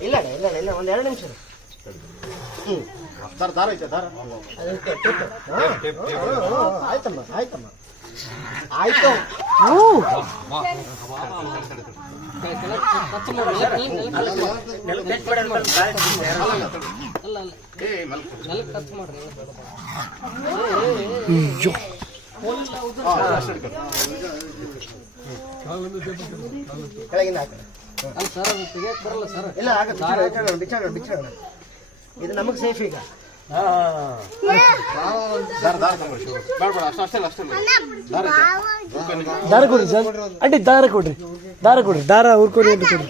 ಇಲ್ಲ ಇಲ್ಲ ಇಲ್ಲ ಒಂದು ಎರಡು ನಿಮಿಷ ಹ್ಞೂ ದಾರ ದಾರ ಐತೆ ಆಯ್ತಮ್ಮ ಆಯ್ತಮ್ಮ ಆಯ್ತು ಕೆಳಗಿಂದ ಹಾಕಿ ಇಲ್ಲ ಆಗತ್ತೆ. ಬಿಚ್ಚಾಡೋಣ ಇದು ನಮಗೆ ಸೇಫ್ ಈಗ. ದಾರ ದಾರ ತಗೊಂಡ್ರಿ ಶಿವ. ಬೇಡ ಬೇಡ ಅಷ್ಟು ಅಷ್ಟೇ ಅಷ್ಟೇ ದಾರ ಐತೆ. ದಾರ ಕೊಡ್ರಿ ಸರ್ ಅಡ್ಡಿ ದಾರ ಕೊಡ್ರಿ. ದಾರ ಕೊಡ್ರಿ. ದಾರ ಹುರ್ಕೊಡಿ ಅಡ್ಡಿ ಕೊಡ್ರಿ.